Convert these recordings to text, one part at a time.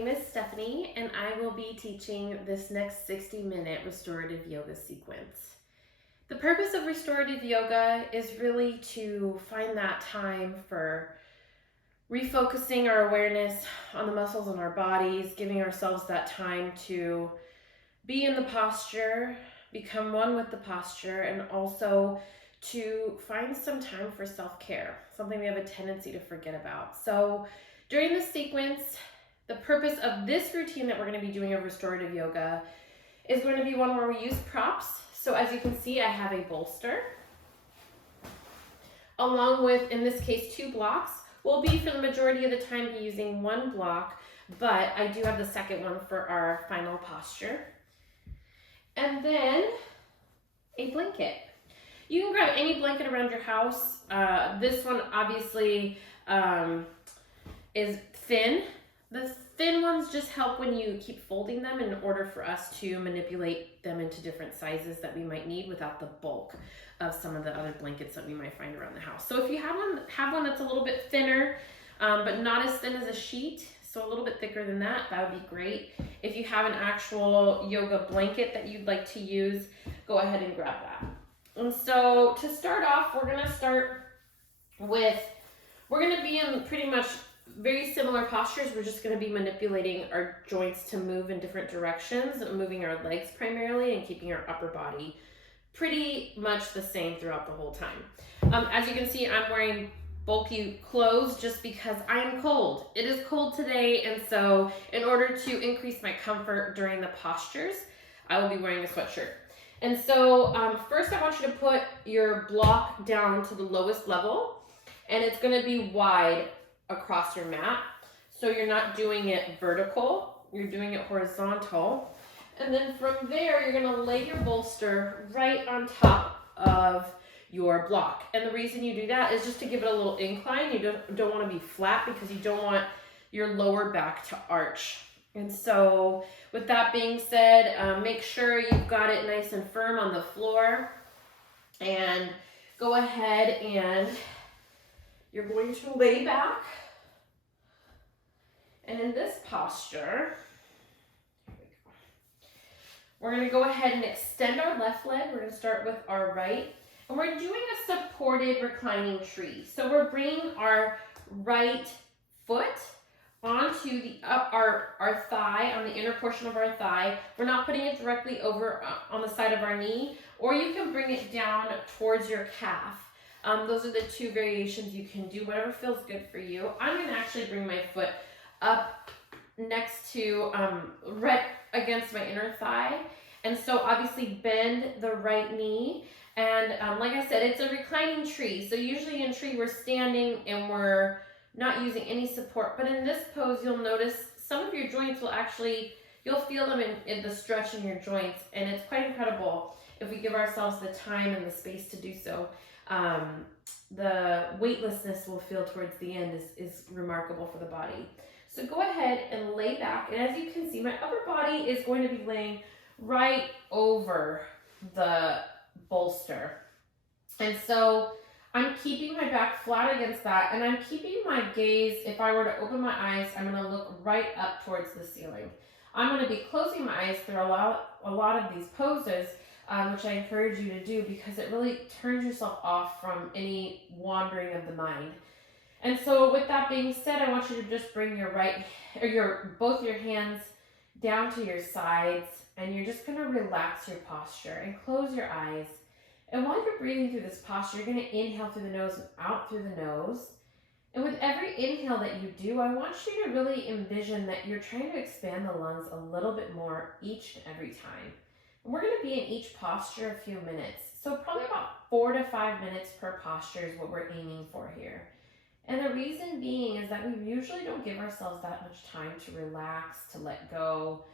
name is Stephanie, and I will be teaching this next 60-minute restorative yoga sequence. The purpose of restorative yoga is really to find that time for refocusing our awareness on the muscles in our bodies, giving ourselves that time to be in the posture, become one with the posture, and also to find some time for self-care, something we have a tendency to forget about. So during this sequence, the purpose of this routine that we're going to be doing of restorative yoga is going to be one where we use props. So as you can see, I have a bolster, along with, in this case, 2 blocks. We'll be, for the majority of the time, be using 1 block, but I do have the second one for our final posture. And then a blanket. You can grab any blanket around your house. This one obviously is thin. The thin ones just help when you keep folding them in order for us to manipulate them into different sizes that we might need without the bulk of some of the other blankets that we might find around the house. So if you have one that's a little bit thinner, but not as thin as a sheet, so a little bit thicker than that, that would be great. If you have an actual yoga blanket that you'd like to use, go ahead and grab that. And so to start off, we're gonna be in pretty much very similar postures. We're just gonna be manipulating our joints to move in different directions, moving our legs primarily and keeping our upper body pretty much the same throughout the whole time. As you can see, I'm wearing bulky clothes just because I am cold. It is cold today, and so in order to increase my comfort during the postures, I will be wearing a sweatshirt. And so first I want you to put your block down to the lowest level, and it's going to be wide across your mat. So you're not doing it vertical, you're doing it horizontal. And then from there, you're going to lay your bolster right on top of your block. And the reason you do that is just to give it a little incline. You don't want to be flat because you don't want your lower back to arch. And so with that being said, make sure you've got it nice and firm on the floor, and go ahead and you're going to lay back. And in this posture, we're going to go ahead and extend our left leg. We're going to start with our right, and we're doing a supported reclining tree. So we're bringing our right foot onto the our thigh, on the inner portion of our thigh. We're not putting it directly over on the side of our knee, or you can bring it down towards your calf. Those are the 2 variations you can do, whatever feels good for you. I'm going to actually bring my foot up next to, right against my inner thigh. And so obviously bend the right knee. And like I said, it's a reclining tree. So usually in tree, we're standing and we're not using any support. But in this pose, you'll notice some of your joints will actually, you'll feel them in the stretch in your joints. And it's quite incredible if we give ourselves the time and the space to do so. The weightlessness we'll feel towards the end is remarkable for the body. So go ahead and lay back. And as you can see, my upper body is going to be laying right over the bolster. And so I'm keeping my back flat against that, and I'm keeping my gaze. If I were to open my eyes, I'm going to look right up towards the ceiling. I'm going to be closing my eyes through a lot of these poses, which I encourage you to do because it really turns yourself off from any wandering of the mind. And so with that being said, I want you to just bring both your hands down to your sides, and you're just going to relax your posture and close your eyes. And while you're breathing through this posture, you're going to inhale through the nose and out through the nose. And with every inhale that you do, I want you to really envision that you're trying to expand the lungs a little bit more each and every time. And we're going to be in each posture a few minutes. So probably about 4 to 5 minutes per posture is what we're aiming for here. And the reason being is that we usually don't give ourselves that much time to relax, to let go.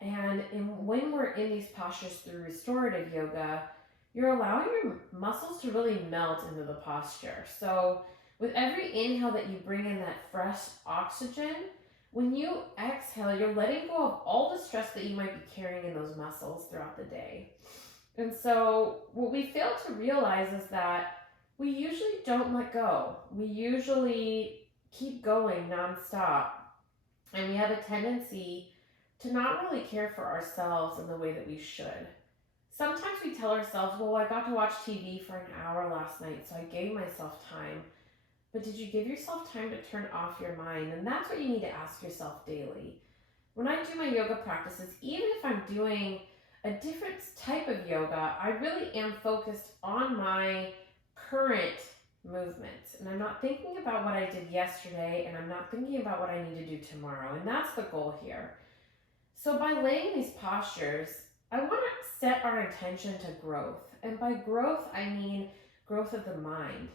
And when we're in these postures through restorative yoga, you're allowing your muscles to really melt into the posture. So with every inhale that you bring in that fresh oxygen, when you exhale, you're letting go of all the stress that you might be carrying in those muscles throughout the day. And so what we fail to realize is that we usually don't let go. We usually keep going nonstop. And we have a tendency to not really care for ourselves in the way that we should. Sometimes we tell ourselves, well, I got to watch TV for an hour last night, so I gave myself time. But did you give yourself time to turn off your mind? And that's what you need to ask yourself daily. When I do my yoga practices, even if I'm doing a different type of yoga, I really am focused on my current movements. And I'm not thinking about what I did yesterday, and I'm not thinking about what I need to do tomorrow. And that's the goal here. So by laying these postures, I want to set our intention to growth. And by growth, I mean growth of the mind.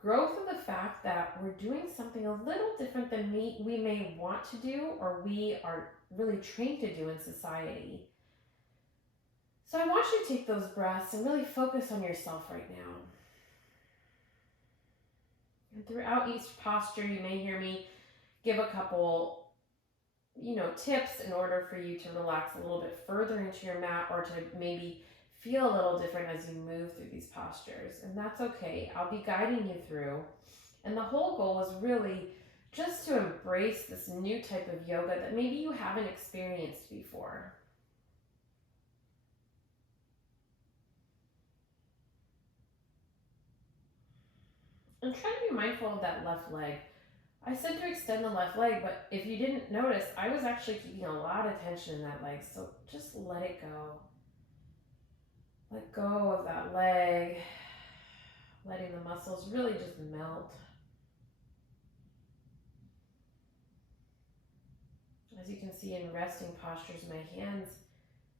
Growth of the fact that we're doing something a little different than we may want to do or we are really trained to do in society. So I want you to take those breaths and really focus on yourself right now. And throughout each posture, you may hear me give a couple tips in order for you to relax a little bit further into your mat or to maybe feel a little different as you move through these postures. And that's okay. I'll be guiding you through. And the whole goal is really just to embrace this new type of yoga that maybe you haven't experienced before. And try to be mindful of that left leg. I said to extend the left leg, but if you didn't notice, I was actually keeping a lot of tension in that leg. So just let it go. Let go of that leg, letting the muscles really just melt. As you can see in resting postures, my hands,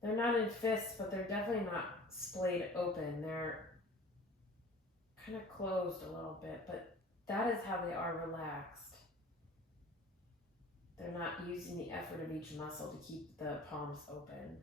they're not in fists, but they're definitely not splayed open. They're kind of closed a little bit, but that is how they are relaxed. They're not using the effort of each muscle to keep the palms open.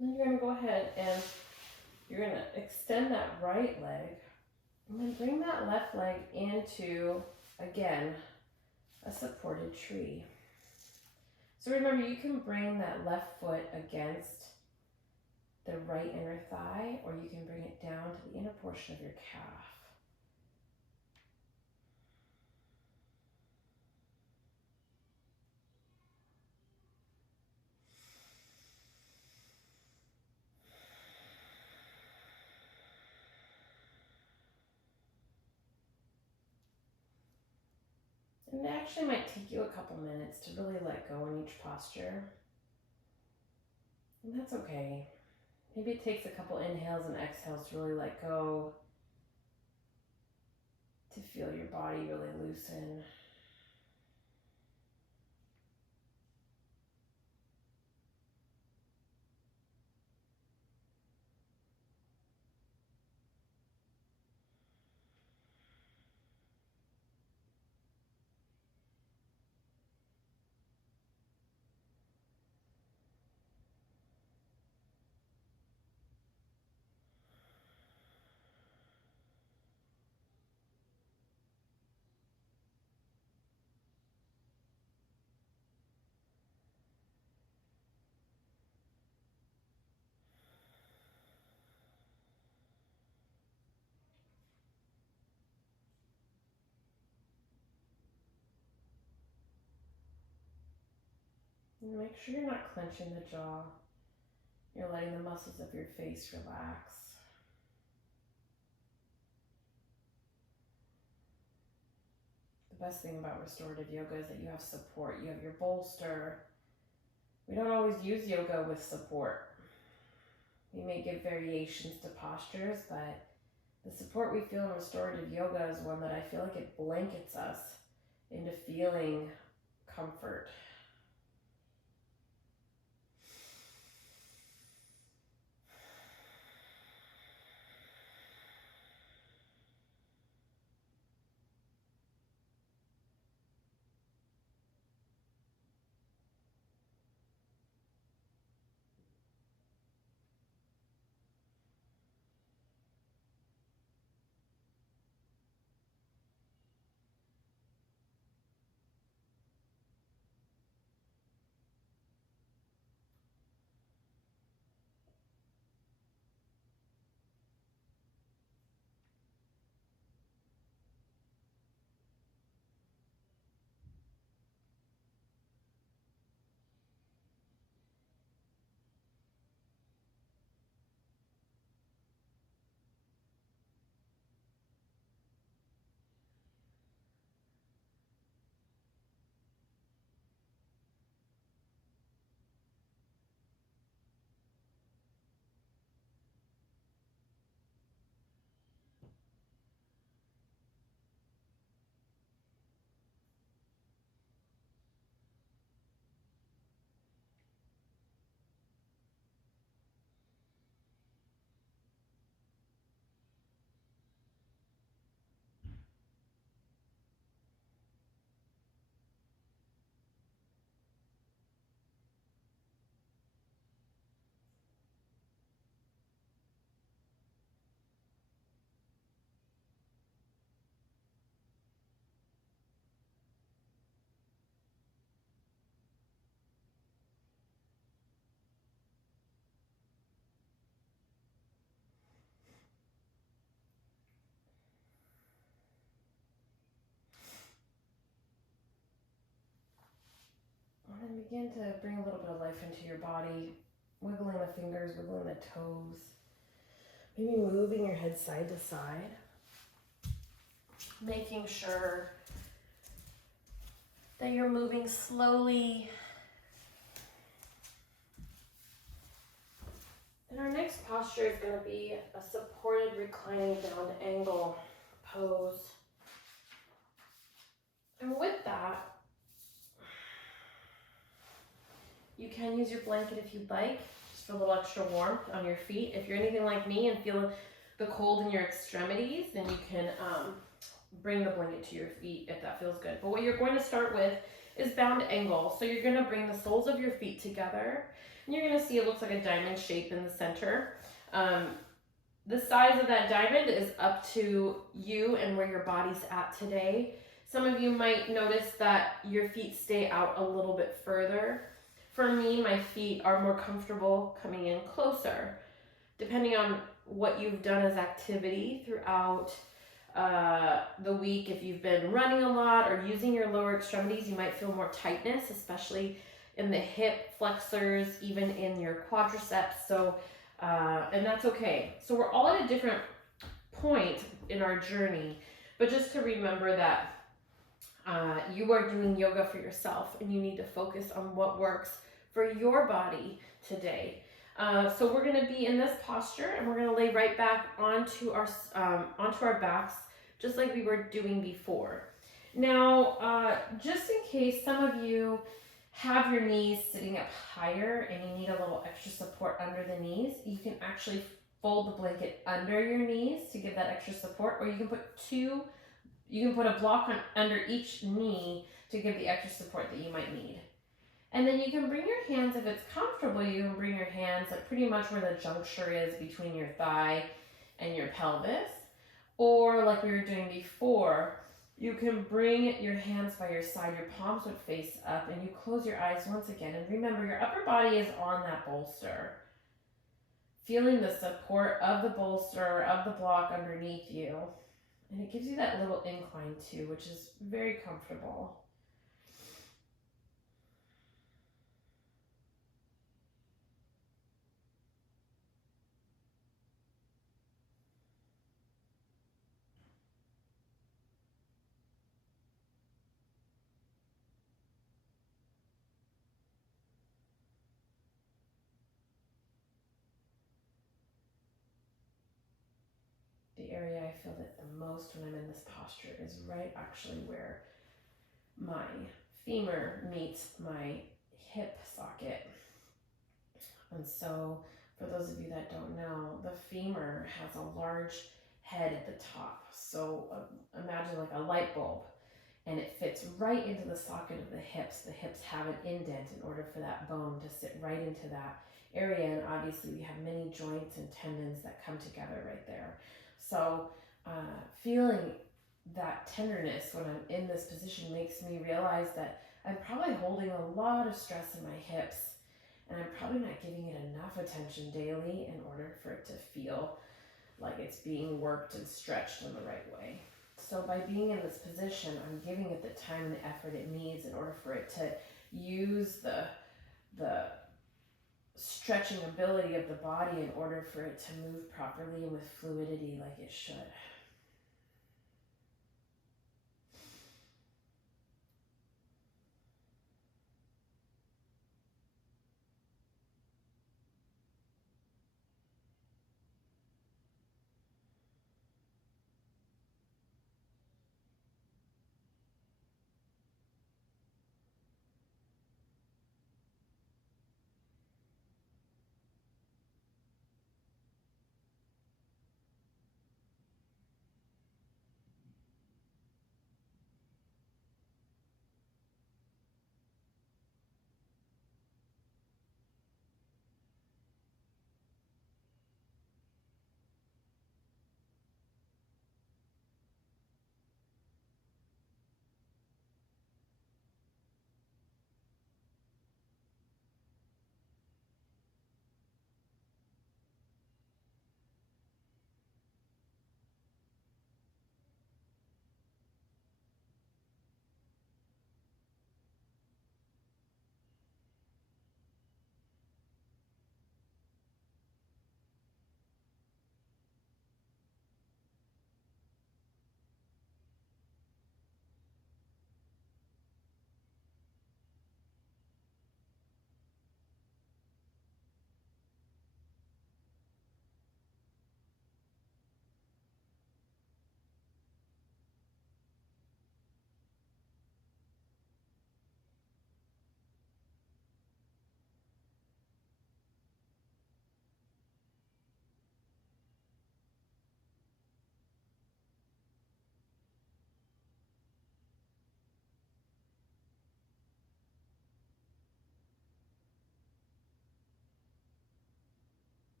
Then you're going to go ahead and you're going to extend that right leg and then bring that left leg into, again, a supported tree. So remember, you can bring that left foot against the right inner thigh, or you can bring it down to the inner portion of your calf. And it actually might take you a couple minutes to really let go in each posture. And that's okay. Maybe it takes a couple inhales and exhales to really let go, to feel your body really loosen. And make sure you're not clenching the jaw. You're letting the muscles of your face relax. The best thing about restorative yoga is that you have support. You have your bolster. We don't always use yoga with support. We may give variations to postures, but the support we feel in restorative yoga is one that I feel like it blankets us into feeling comfort. And then begin to bring a little bit of life into your body, wiggling the fingers, wiggling the toes, maybe moving your head side to side, making sure that you're moving slowly. And our next posture is going to be a supported reclining down angle pose. And with that, you can use your blanket if you'd like, just for a little extra warmth on your feet. If you're anything like me and feel the cold in your extremities, then you can bring the blanket to your feet if that feels good. But what you're going to start with is bound angle. So you're going to bring the soles of your feet together, and you're going to see it looks like a diamond shape in the center. The size of that diamond is up to you and where your body's at today. Some of you might notice that your feet stay out a little bit further. For me, my feet are more comfortable coming in closer. Depending on what you've done as activity throughout the week, if you've been running a lot or using your lower extremities, you might feel more tightness, especially in the hip flexors, even in your quadriceps. So, and that's okay. So we're all at a different point in our journey, but just to remember that you are doing yoga for yourself, and you need to focus on what works for your body today. So we're going to be in this posture, and we're going to lay right back onto our backs, just like we were doing before. Now, just in case some of you have your knees sitting up higher and you need a little extra support under the knees, you can actually fold the blanket under your knees to give that extra support, or you can put a block under each knee to give the extra support that you might need. And then you can bring your hands, if it's comfortable, you can bring your hands like pretty much where the juncture is between your thigh and your pelvis. Or like we were doing before, you can bring your hands by your side, your palms would face up, and you close your eyes once again. And remember, your upper body is on that bolster. Feeling the support of the bolster, of the block underneath you. And it gives you that little incline too, which is very comfortable. feel it the most when I'm in this posture is right actually where my femur meets my hip socket. And so for those of you that don't know, the femur has a large head at the top. So imagine like a light bulb, and it fits right into the socket of the hips. The hips have an indent in order for that bone to sit right into that area. And obviously we have many joints and tendons that come together right there. So feeling that tenderness when I'm in this position makes me realize that I'm probably holding a lot of stress in my hips, and I'm probably not giving it enough attention daily in order for it to feel like it's being worked and stretched in the right way. So by being in this position, I'm giving it the time and the effort it needs in order for it to use the stretching ability of the body in order for it to move properly and with fluidity like it should.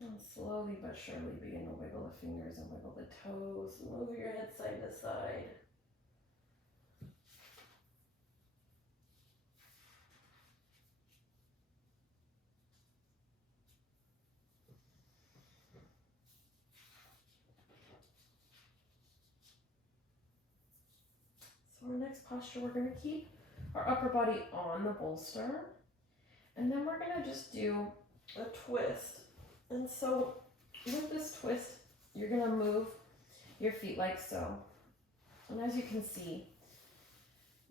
And slowly but surely begin to wiggle the fingers and wiggle the toes. Move your head side to side. So our next posture, we're going to keep our upper body on the bolster. And then we're going to just do a twist. And so with this twist, you're going to move your feet like so. And as you can see,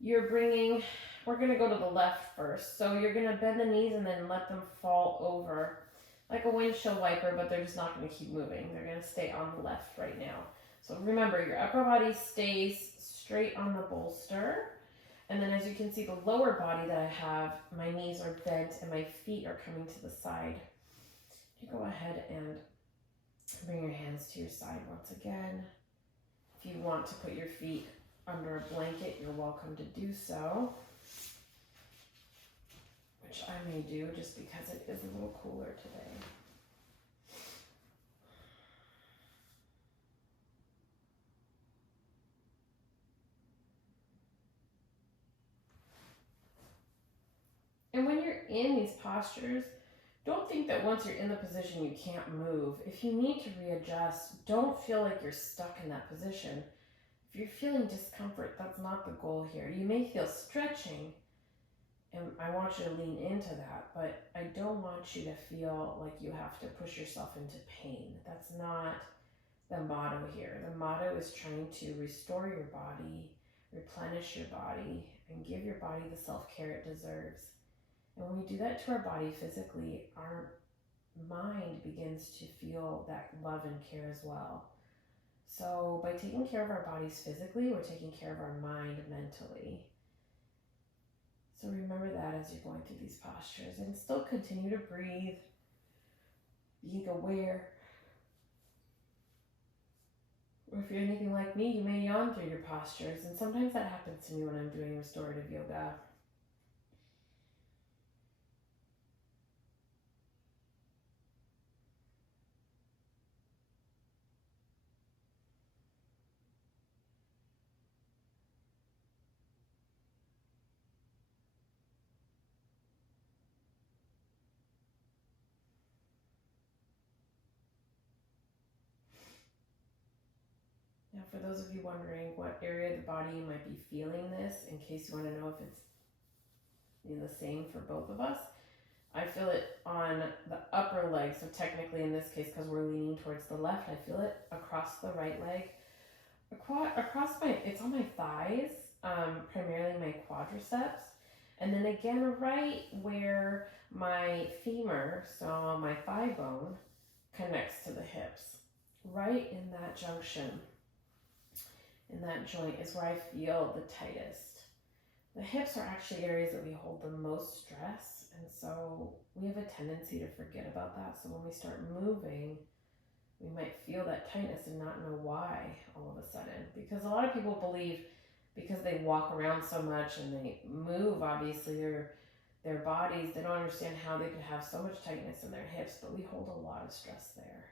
we're going to go to the left first. So you're going to bend the knees and then let them fall over like a windshield wiper, but they're just not going to keep moving. They're going to stay on the left right now. So remember, your upper body stays straight on the bolster. And then as you can see, the lower body that I have, my knees are bent and my feet are coming to the side. You go ahead and bring your hands to your side once again. If you want to put your feet under a blanket, you're welcome to do so, which I may do just because it is a little cooler today. And when you're in these postures, don't think that once you're in the position you can't move. If you need to readjust, don't feel like you're stuck in that position. If you're feeling discomfort, that's not the goal here. You may feel stretching, and I want you to lean into that, but I don't want you to feel like you have to push yourself into pain. That's not the motto here. The motto is trying to restore your body, replenish your body, and give your body the self-care it deserves. And when we do that to our body physically, our mind begins to feel that love and care as well. So by taking care of our bodies physically, we're taking care of our mind mentally. So remember that as you're going through these postures, and still continue to breathe, being aware. Or if you're anything like me, you may yawn through your postures, and sometimes that happens to me when I'm doing restorative yoga. Now, for those of you wondering what area of the body you might be feeling this, in case you want to know if it's the same for both of us, I feel it on the upper leg. So technically in this case, because we're leaning towards the left, I feel it across the right leg, it's on my thighs, primarily my quadriceps, and then again right where my femur, so my thigh bone, connects to the hips. Right in that junction, in that joint, is where I feel the tightest. The hips are actually areas that we hold the most stress, and so we have a tendency to forget about that. So when we start moving, we might feel that tightness and not know why all of a sudden. Because a lot of people believe because they walk around so much and they move, obviously, their bodies, they don't understand how they could have so much tightness in their hips, but we hold a lot of stress there.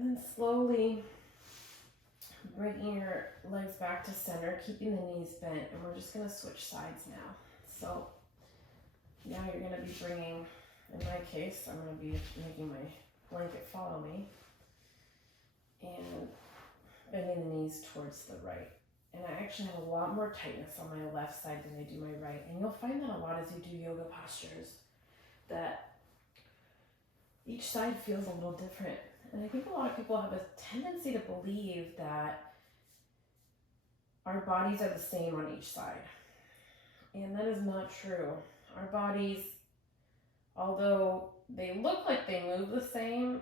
And then slowly bringing your legs back to center, keeping the knees bent, and we're just going to switch sides now. So now you're going to be bringing, in my case, I'm going to be making my blanket follow me and bending the knees towards the right. And I actually have a lot more tightness on my left side than I do my right. And you'll find that a lot as you do yoga postures, that each side feels a little different. And I think a lot of people have a tendency to believe that our bodies are the same on each side. And that is not true. Our bodies, although they look like they move the same,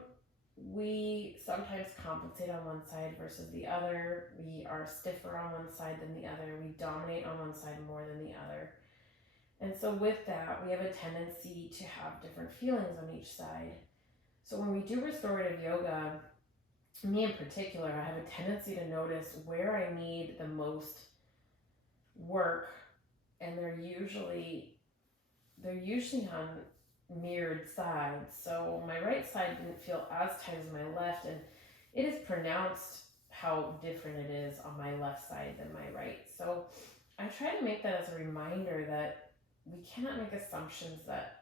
we sometimes compensate on one side versus the other. We are stiffer on one side than the other. We dominate on one side more than the other. And so with that, we have a tendency to have different feelings on each side. So when we do restorative yoga, me in particular, I have a tendency to notice where I need the most work, and they're usually on mirrored sides. So my right side didn't feel as tight as my left, and it is pronounced how different it is on my left side than my right. So I try to make that as a reminder that we cannot make assumptions that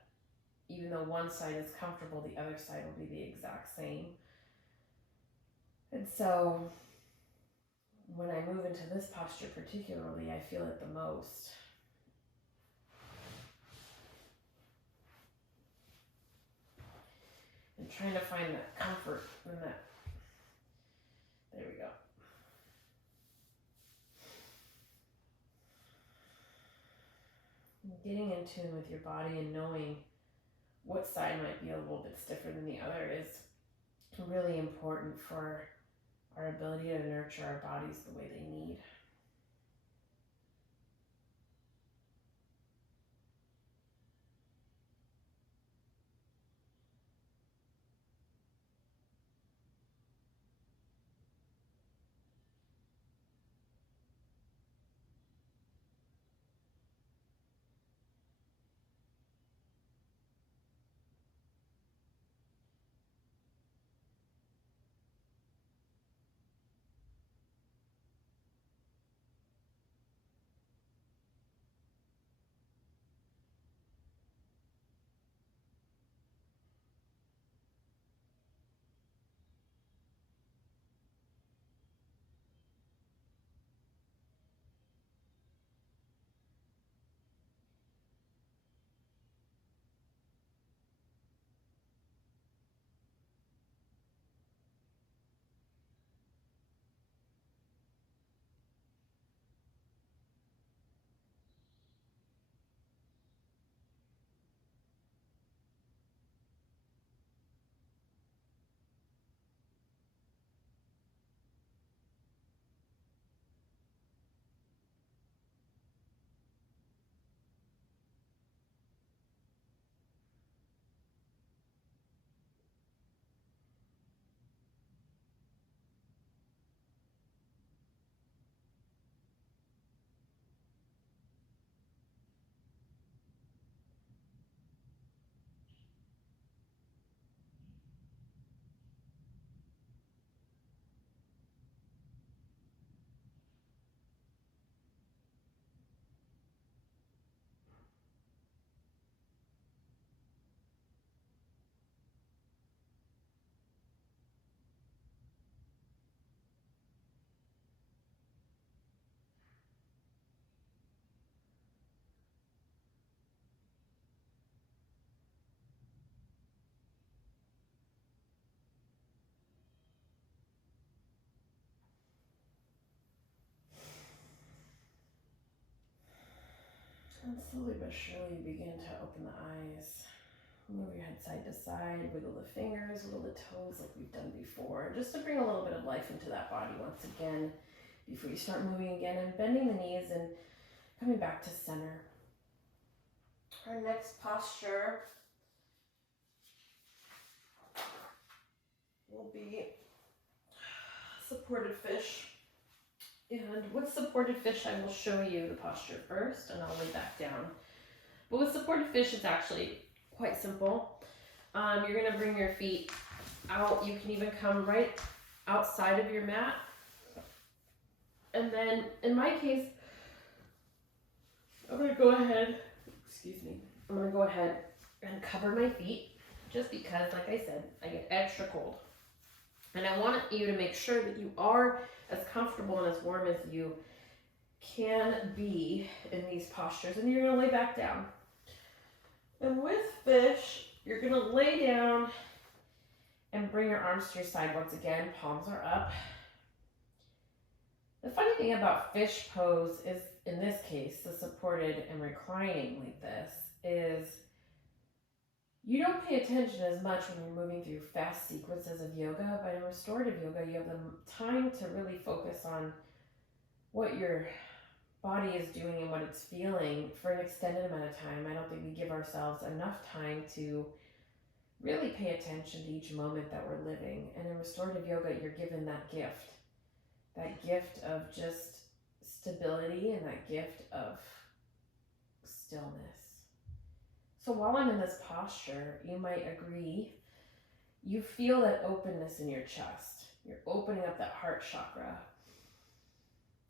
even though one side is comfortable, the other side will be the exact same. And so when I move into this posture particularly, I feel it the most. And trying to find that comfort in that. There we go. And getting in tune with your body and knowing what side might be a little bit stiffer than the other is really important for our ability to nurture our bodies the way they need. And slowly but surely begin to open the eyes. Move your head side to side, wiggle the fingers, wiggle the toes like we've done before, just to bring a little bit of life into that body once again before you start moving again, and bending the knees and coming back to center. Our next posture will be supported fish. And with supported fish, I will show you the posture first, and I'll lay back down. But with supported fish, it's actually quite simple. You're going to bring your feet out. You can even come right outside of your mat. And then in my case, I'm going to go ahead, I'm going to go ahead and cover my feet just because, like I said, I get extra cold. And I want you to make sure that you are as comfortable and as warm as you can be in these postures. And you're going to lay back down. And with fish, you're going to lay down and bring your arms to your side once again. Palms are up. The funny thing about fish pose is, in this case, the supported and reclining like this, is you don't pay attention as much when you're moving through fast sequences of yoga, but in restorative yoga, you have the time to really focus on what your body is doing and what it's feeling for an extended amount of time. I don't think we give ourselves enough time to really pay attention to each moment that we're living. And in restorative yoga, you're given that gift of just stability and that gift of stillness. So while I'm in this posture, you might agree, you feel that openness in your chest. You're opening up that heart chakra.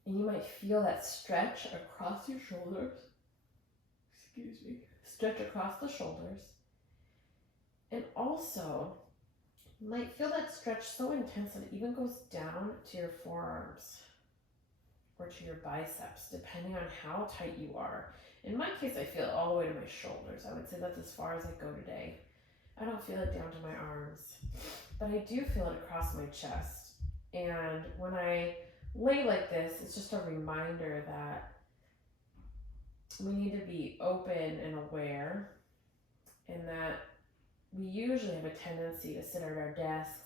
And you might feel that stretch across your shoulders. Stretch across the shoulders. And also, you might feel that stretch so intense that it even goes down to your forearms or to your biceps, depending on how tight you are. In my case, I feel it all the way to my shoulders. I would say that's as far as I go today. I don't feel it down to my arms, but I do feel it across my chest. And when I lay like this, it's just a reminder that we need to be open and aware, and that we usually have a tendency to sit at our desks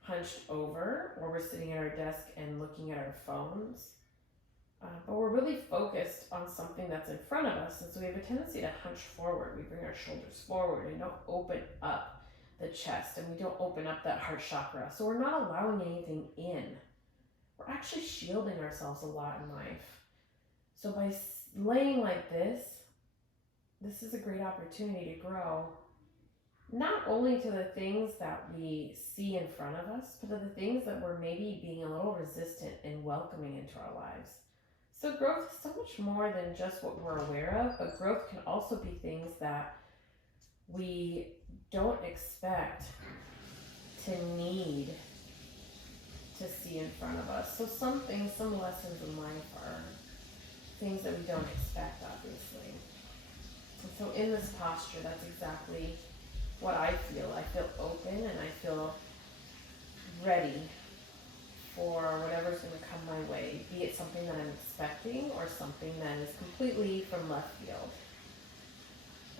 hunched over, or we're sitting at our desk and looking at our phones. But we're really focused on something that's in front of us, and so we have a tendency to hunch forward. We bring our shoulders forward and don't open up the chest, and we don't open up that heart chakra. So we're not allowing anything in. We're actually shielding ourselves a lot in life. So by laying like this is a great opportunity to grow, not only to the things that we see in front of us, but to the things that we're maybe being a little resistant in welcoming into our lives. So growth is so much more than just what we're aware of, but growth can also be things that we don't expect to need to see in front of us. So some lessons in life are things that we don't expect, obviously. And so in this posture, that's exactly what I feel. I feel open and I feel ready for whatever's going to come my way, be it something that I'm expecting or something that is completely from left field.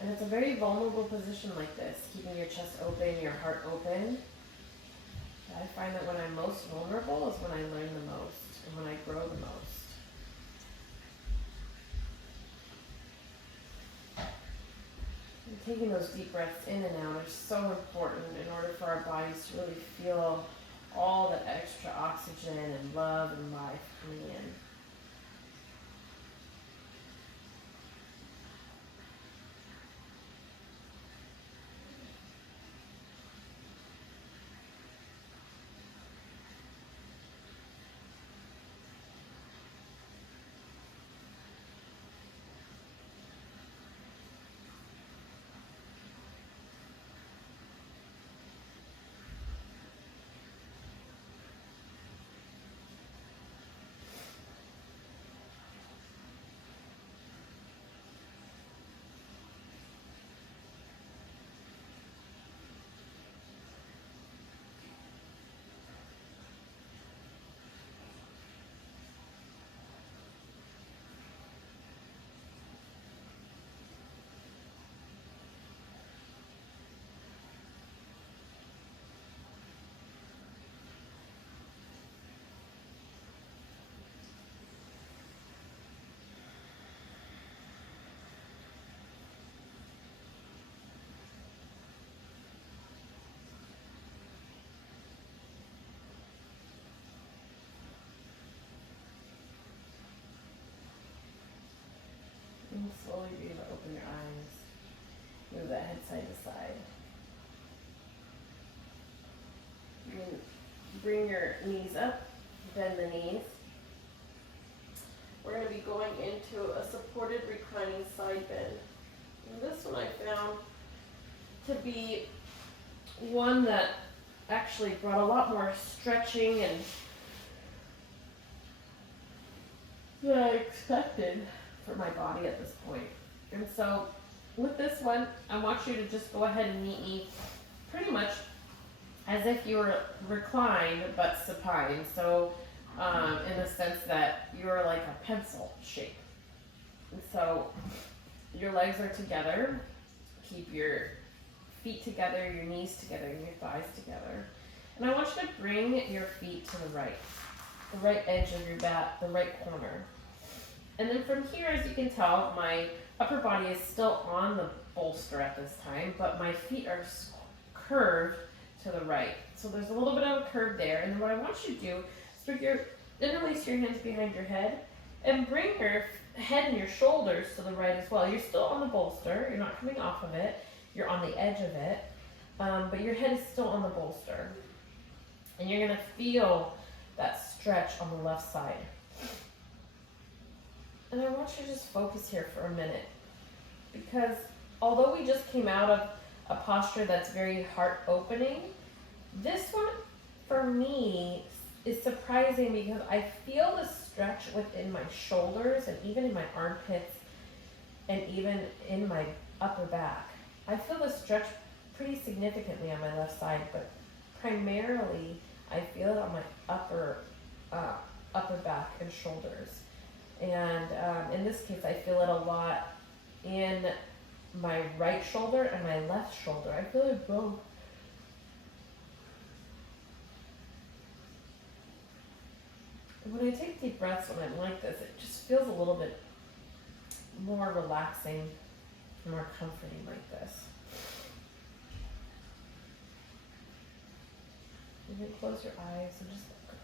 And it's a very vulnerable position like this, keeping your chest open, your heart open. I find that when I'm most vulnerable is when I learn the most and when I grow the most. And taking those deep breaths in and out are so important in order for our bodies to really feel all that extra oxygen and love and life coming in. And slowly be able to open your eyes. Move that head side to side. bring your knees up, bend the knees. We're going to be going into a supported reclining side bend. And this one I found to be one that actually brought a lot more stretching and than I expected for my body at this point. And so with this one, I want you to just go ahead and meet me pretty much as if you were reclined but supine. So in the sense that you're like a pencil shape. And so your legs are together. Keep your feet together, your knees together, and your thighs together. And I want you to bring your feet to the right edge of your mat, the right corner. And then from here, as you can tell, my upper body is still on the bolster at this time, but my feet are curved to the right. So there's a little bit of a curve there. And then what I want you to do is interlace your hands behind your head and bring your head and your shoulders to the right as well. You're still on the bolster. You're not coming off of it. You're on the edge of it, but your head is still on the bolster. And you're going to feel that stretch on the left side. And I want you to just focus here for a minute, because although we just came out of a posture that's very heart opening, this one for me is surprising because I feel the stretch within my shoulders and even in my armpits and even in my upper back. I feel the stretch pretty significantly on my left side, but primarily I feel it on my upper back and shoulders. And in this case, I feel it a lot in my right shoulder and my left shoulder. I feel it both. When I take deep breaths when I'm like this, it just feels a little bit more relaxing, more comforting like this. You can close your eyes and just let go.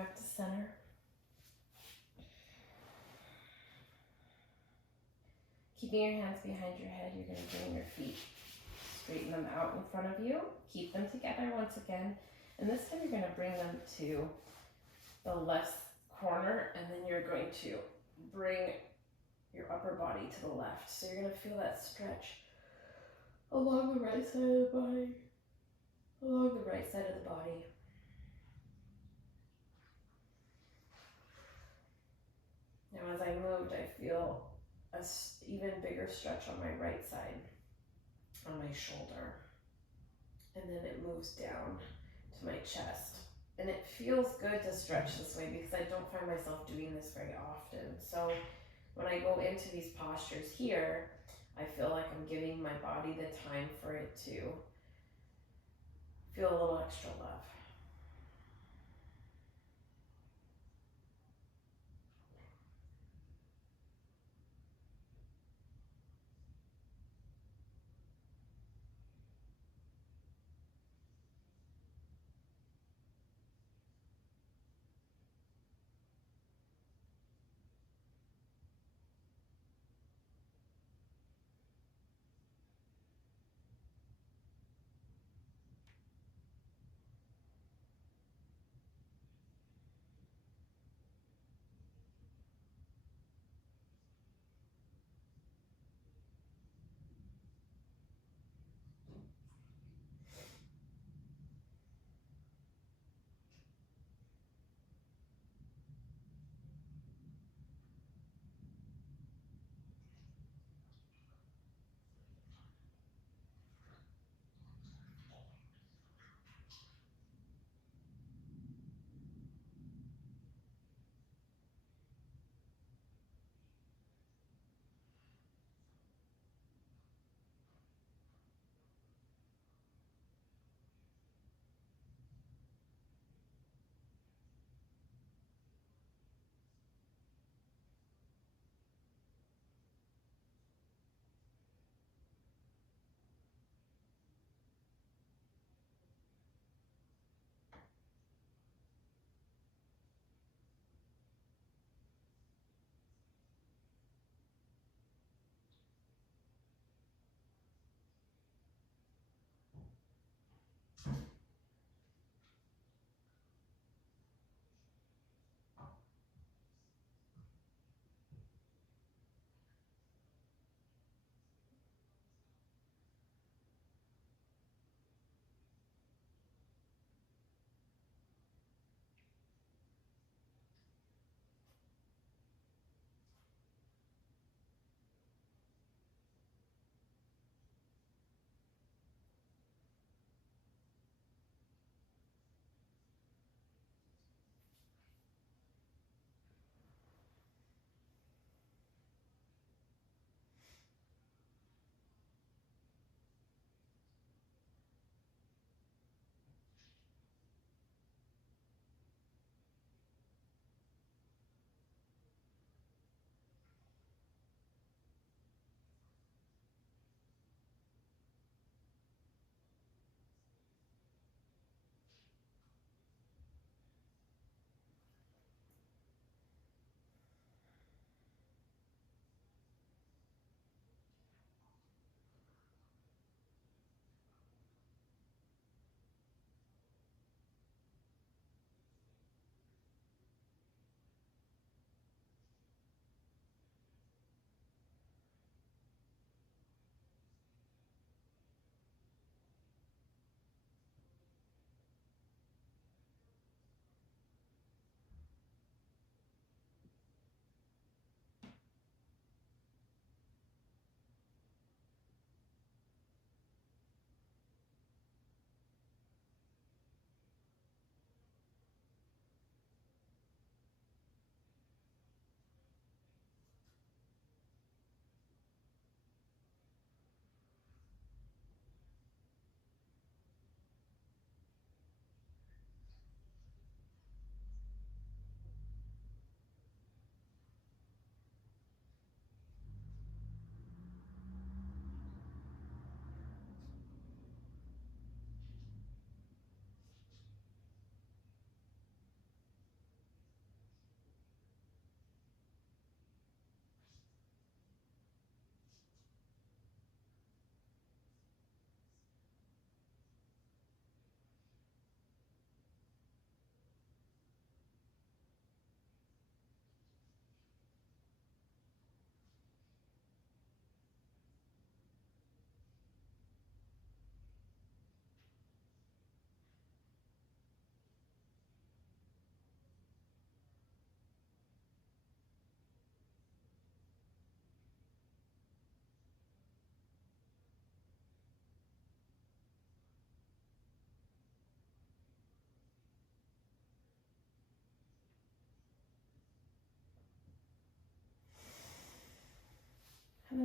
back to center. Keeping your hands behind your head, you're going to bring your feet, straighten them out in front of you. Keep them together once again. And this time you're going to bring them to the left corner, and then you're going to bring your upper body to the left. So you're going to feel that stretch along the right side of the body. Along the right side of the body. Now as I moved, I feel a even bigger stretch on my right side, on my shoulder. And then it moves down to my chest. And it feels good to stretch this way because I don't find myself doing this very often. So when I go into these postures here, I feel like I'm giving my body the time for it to feel a little extra love.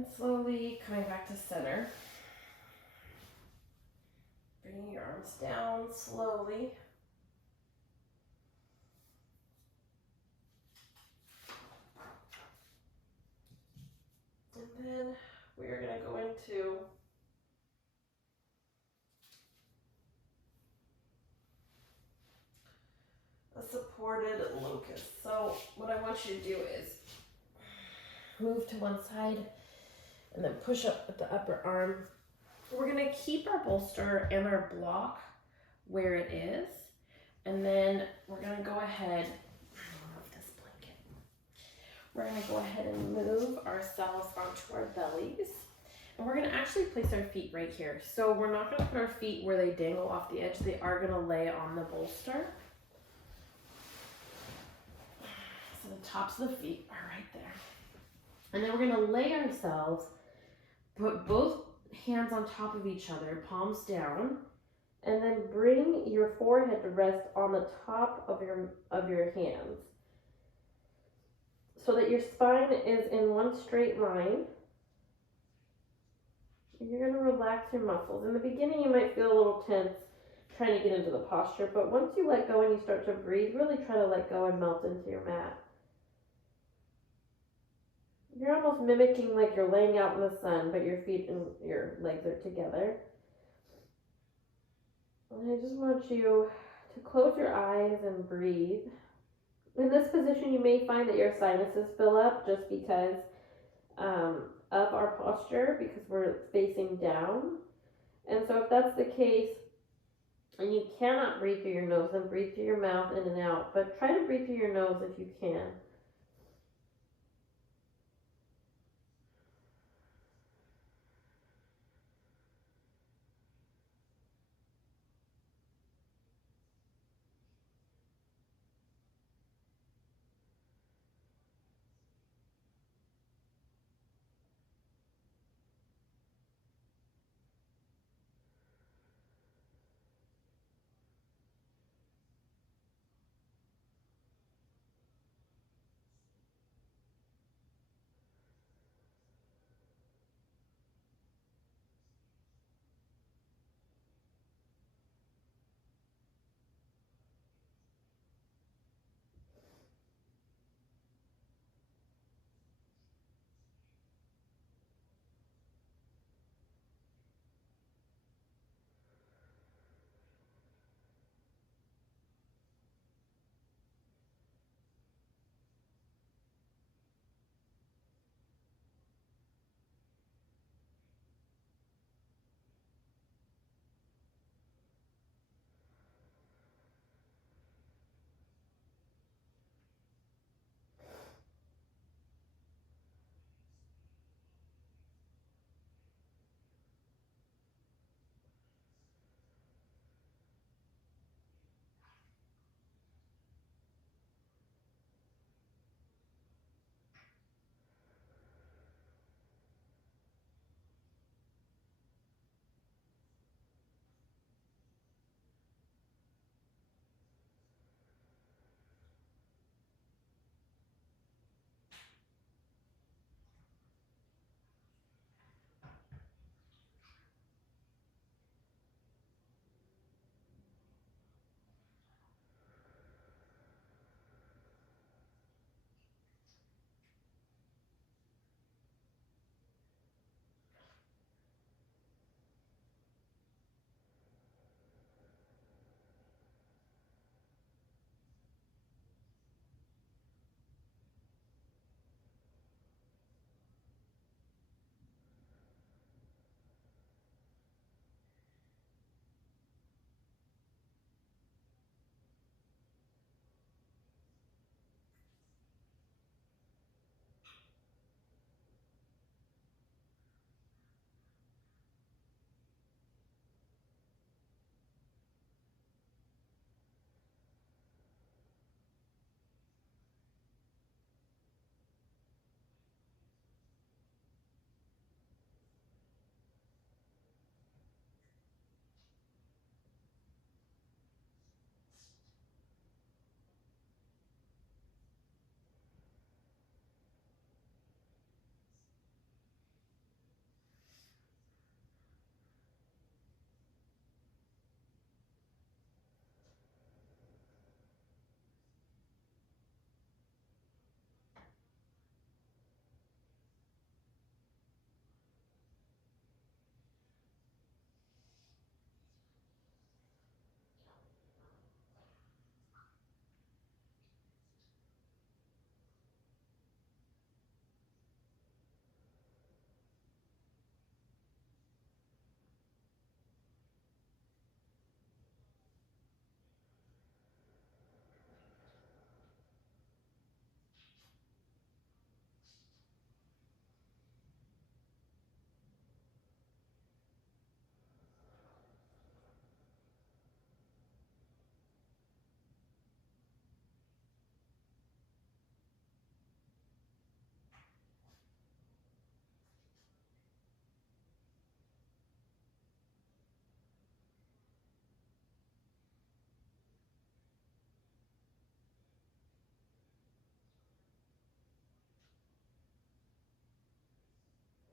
And slowly coming back to center. Bringing your arms down slowly. And then we are going to go into a supported locust. So what I want you to do is move to one side and then push up with the upper arm. We're going to keep our bolster and our block where it is. And then we're going to go ahead, move this blanket. We're going to go ahead and move ourselves onto our bellies. And we're going to actually place our feet right here. So we're not going to put our feet where they dangle off the edge. They are going to lay on the bolster. So the tops of the feet are right there. And then we're going to lay ourselves, put both hands on top of each other, palms down, and then bring your forehead to rest on the top of your hands so that your spine is in one straight line. You're going to relax your muscles. In the beginning, you might feel a little tense trying to get into the posture, but once you let go and you start to breathe, really try to let go and melt into your mat. You're almost mimicking like you're laying out in the sun, but your feet and your legs are together. And I just want you to close your eyes and breathe. In this position, you may find that your sinuses fill up just because of our posture, because we're facing down. And so if that's the case, and you cannot breathe through your nose, then breathe through your mouth in and out. But try to breathe through your nose if you can.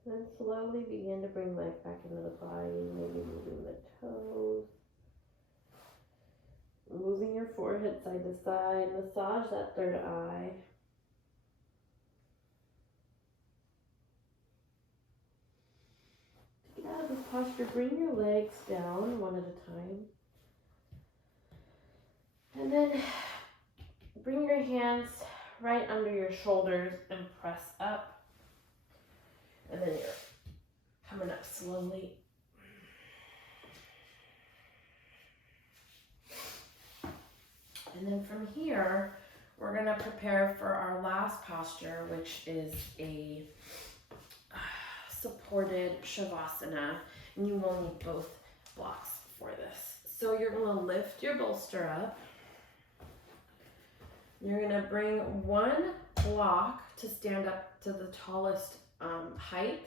Then slowly begin to bring life back into the body, maybe moving the toes, moving your forehead side to side, massage that third eye. To get out of this posture, bring your legs down one at a time. And then bring your hands right under your shoulders and press up. And then you're coming up slowly. And then from here, we're gonna prepare for our last posture, which is a supported Shavasana. And you will need both blocks for this. So you're gonna lift your bolster up. You're gonna bring one block to stand up to the tallest height,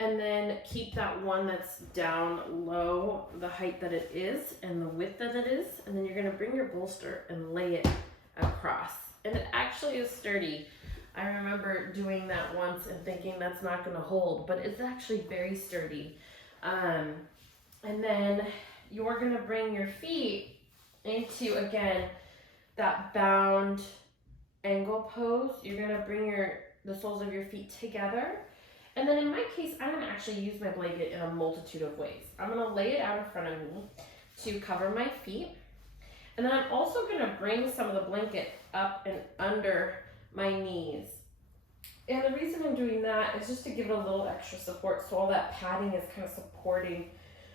and then keep that one that's down low, the height that it is and the width that it is, and then you're gonna bring your bolster and lay it across. And it actually is sturdy. I remember doing that once and thinking that's not gonna hold, but it's actually very sturdy. And then you're gonna bring your feet into, again, that bound angle pose. You're gonna bring the soles of your feet together. And then in my case, I'm gonna actually use my blanket in a multitude of ways. I'm gonna lay it out in front of me to cover my feet. And then I'm also gonna bring some of the blanket up and under my knees. And the reason I'm doing that is just to give it a little extra support, so all that padding is kind of supporting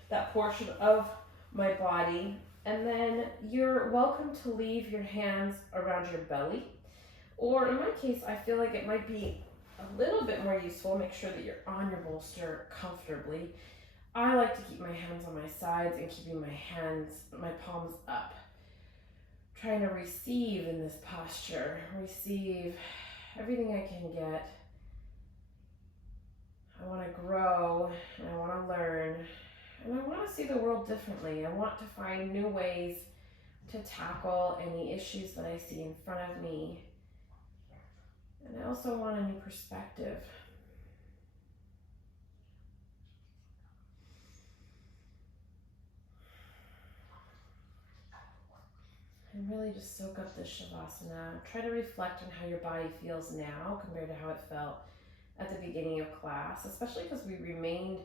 that portion of my body. And then you're welcome to leave your hands around your belly. Or in my case, I feel like it might be a little bit more useful. Make sure that you're on your bolster comfortably. I like to keep my hands on my sides and keeping my palms up. Trying to receive in this posture. Receive everything I can get. I want to grow and I want to learn. And I want to see the world differently. I want to find new ways to tackle any issues that I see in front of me. And I also want a new perspective. And really just soak up this Shavasana. Try to reflect on how your body feels now compared to how it felt at the beginning of class, especially because we remained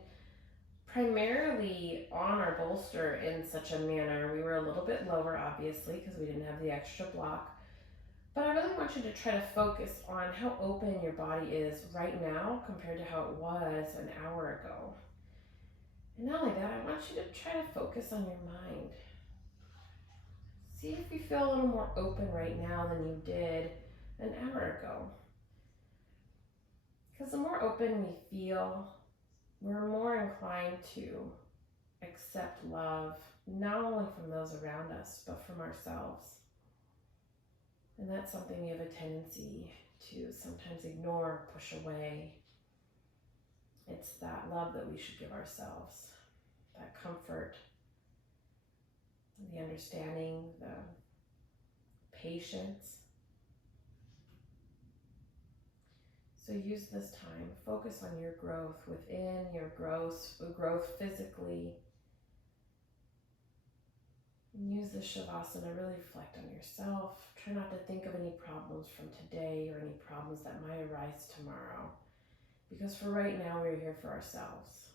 primarily on our bolster in such a manner. We were a little bit lower, obviously, because we didn't have the extra block. But I really want you to try to focus on how open your body is right now compared to how it was an hour ago. And not only that, I want you to try to focus on your mind. See if you feel a little more open right now than you did an hour ago. Because the more open we feel, we're more inclined to accept love, not only from those around us, but from ourselves. And that's something we have a tendency to sometimes ignore, push away. It's that love that we should give ourselves, that comfort, the understanding, the patience. So use this time, focus on your growth within, your growth physically. And use this Shavasana to really reflect on yourself. Try not to think of any problems from today or any problems that might arise tomorrow. Because for right now, we're here for ourselves.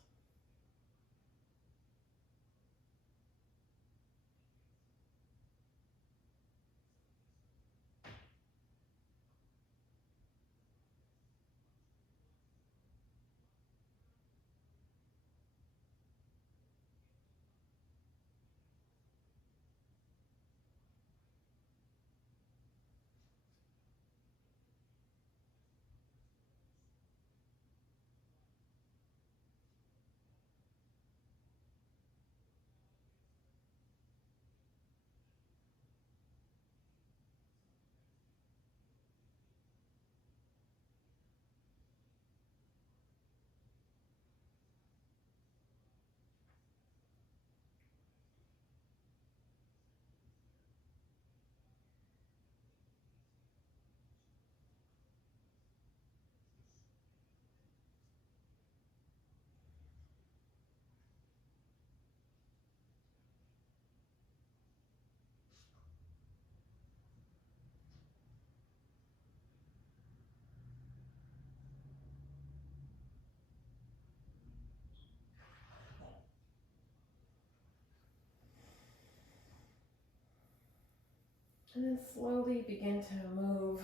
And then slowly begin to move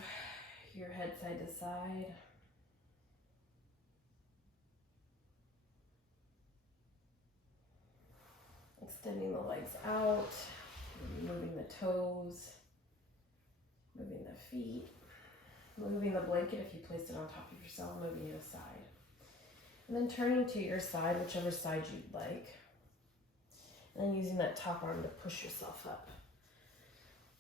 your head side to side. Extending the legs out, moving the toes, moving the feet, moving the blanket if you placed it on top of yourself, moving it aside. And then turning to your side, whichever side you'd like. And then using that top arm to push yourself up.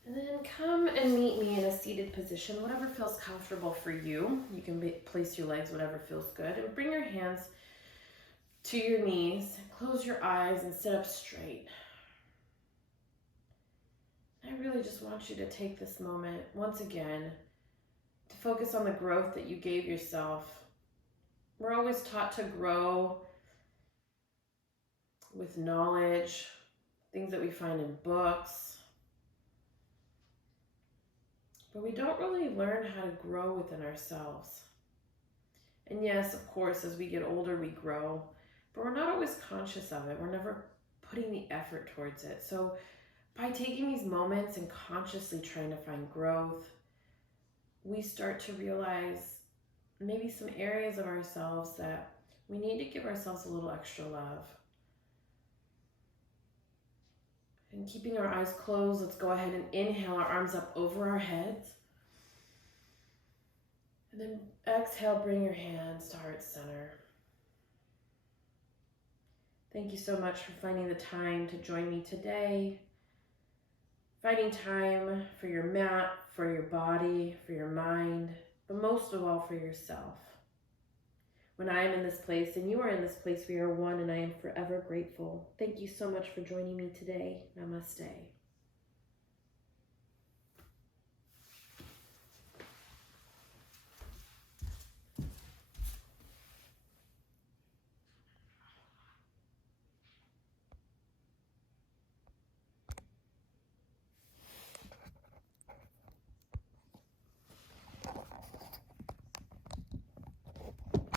And then come and meet me in a seated position, whatever feels comfortable for you. You can place your legs, whatever feels good. And bring your hands to your knees. Close your eyes and sit up straight. I really just want you to take this moment, once again, to focus on the growth that you gave yourself. We're always taught to grow with knowledge, things that we find in books. But we don't really learn how to grow within ourselves. And yes, of course, as we get older, we grow, but we're not always conscious of it. We're never putting the effort towards it. So by taking these moments and consciously trying to find growth, we start to realize maybe some areas of ourselves that we need to give ourselves a little extra love. And keeping our eyes closed, let's go ahead and inhale our arms up over our heads. And then exhale, bring your hands to heart center. Thank you so much for finding the time to join me today. Finding time for your mat, for your body, for your mind, but most of all for yourself. When I am in this place and you are in this place, we are one, and I am forever grateful. Thank you so much for joining me today. Namaste.